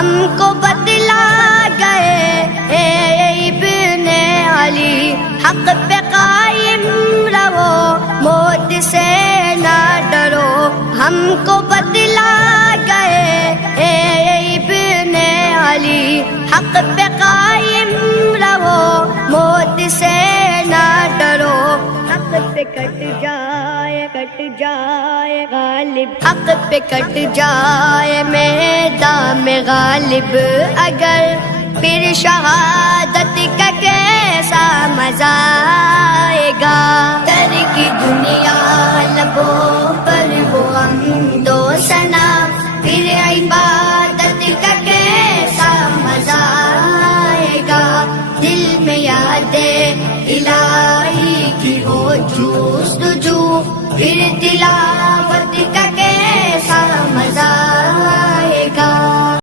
हमको बतला गए इब्ने अली, हक पे कायम रहो, मौत से ना डरो। हमको बतला गए इब्ने अली, हक पे कायम रहो, मौत से ना डरो। हक पे कट जाए गालिब, हक पे कट जाए मैदान में गालिब अगर, फिर शहादत का कैसा मजा आएगा। दर की दुनिया लबों पर वो हमदो सना, फिर इबादत का कैसा मजा आएगा। दिल में यादें इलाही की हो जूस्तजू, फिर तिलावत का